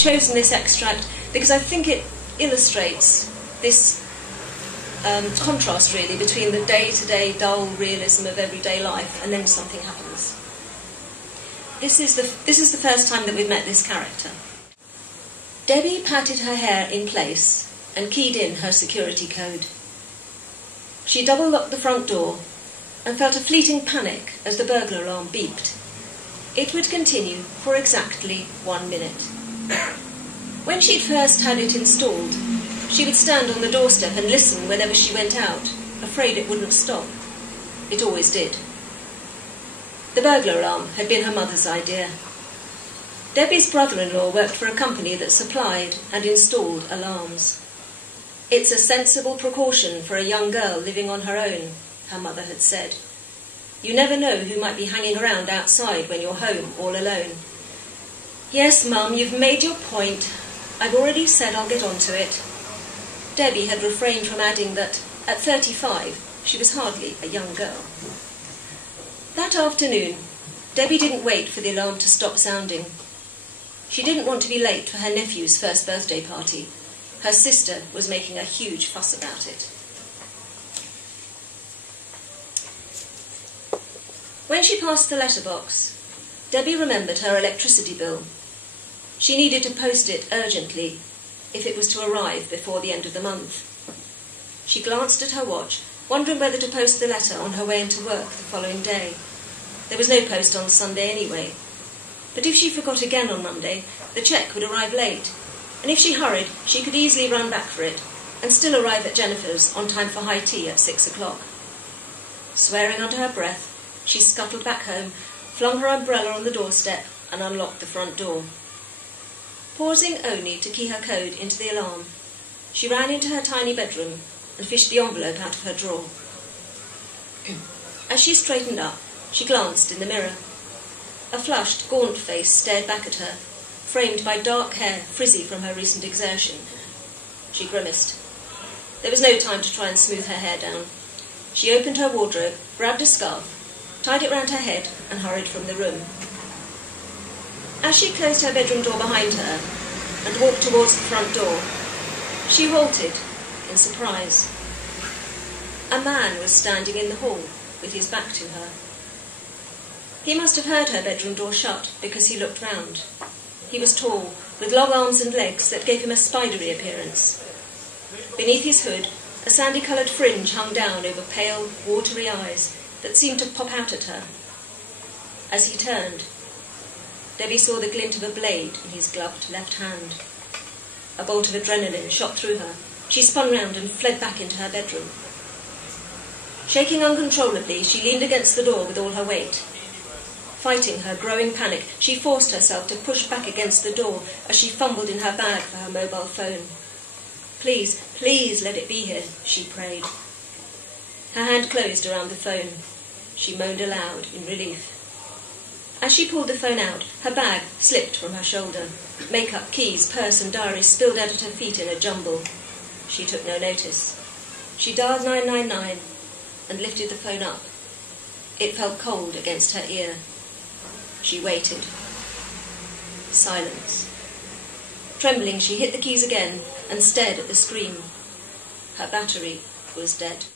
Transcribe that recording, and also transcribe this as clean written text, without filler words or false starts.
chosen this extract because I think it illustrates this contrast, really, between the day-to-day dull realism of everyday life and then something happens. This is the first time that we've met this character. Debbie patted her hair in place and keyed in her security code. She double-locked the front door and felt a fleeting panic as the burglar alarm beeped. It would continue for exactly 1 minute. When she'd first had it installed, she would stand on the doorstep and listen whenever she went out, afraid it wouldn't stop. It always did. The burglar alarm had been her mother's idea. Debbie's brother-in-law worked for a company that supplied and installed alarms. It's a sensible precaution for a young girl living on her own, her mother had said. You never know who might be hanging around outside when you're home all alone. Yes, Mum, you've made your point. I've already said I'll get onto it. Debbie had refrained from adding that, at 35, she was hardly a young girl. That afternoon, Debbie didn't wait for the alarm to stop sounding. She didn't want to be late for her nephew's first birthday party. Her sister was making a huge fuss about it. When she passed the letterbox, Debbie remembered her electricity bill. She needed to post it urgently if it was to arrive before the end of the month. She glanced at her watch, wondering whether to post the letter on her way into work the following day. There was no post on Sunday anyway. But if she forgot again on Monday, the cheque would arrive late, and if she hurried, she could easily run back for it and still arrive at Jennifer's on time for high tea at 6 o'clock. Swearing under her breath, she scuttled back home, flung her umbrella on the doorstep and unlocked the front door. Pausing only to key her code into the alarm, she ran into her tiny bedroom and fished the envelope out of her drawer. As she straightened up, she glanced in the mirror. A flushed, gaunt face stared back at her, framed by dark hair frizzy from her recent exertion. She grimaced. There was no time to try and smooth her hair down. She opened her wardrobe, grabbed a scarf, tied it round her head and hurried from the room. As she closed her bedroom door behind her and walked towards the front door, she halted in surprise. A man was standing in the hall with his back to her. He must have heard her bedroom door shut because he looked round. He was tall, with long arms and legs that gave him a spidery appearance. Beneath his hood, a sandy-coloured fringe hung down over pale, watery eyes that seemed to pop out at her. As he turned, Debbie saw the glint of a blade in his gloved left hand. A bolt of adrenaline shot through her. She spun round and fled back into her bedroom. Shaking uncontrollably, she leaned against the door with all her weight. Fighting her growing panic, she forced herself to push back against the door as she fumbled in her bag for her mobile phone. Please, please let it be here, she prayed. Her hand closed around the phone. She moaned aloud in relief. As she pulled the phone out, her bag slipped from her shoulder. Makeup, keys, purse and diary spilled out at her feet in a jumble. She took no notice. She dialed 999 and lifted the phone up. It felt cold against her ear. She waited. Silence. Trembling, she hit the keys again and stared at the screen. Her battery was dead.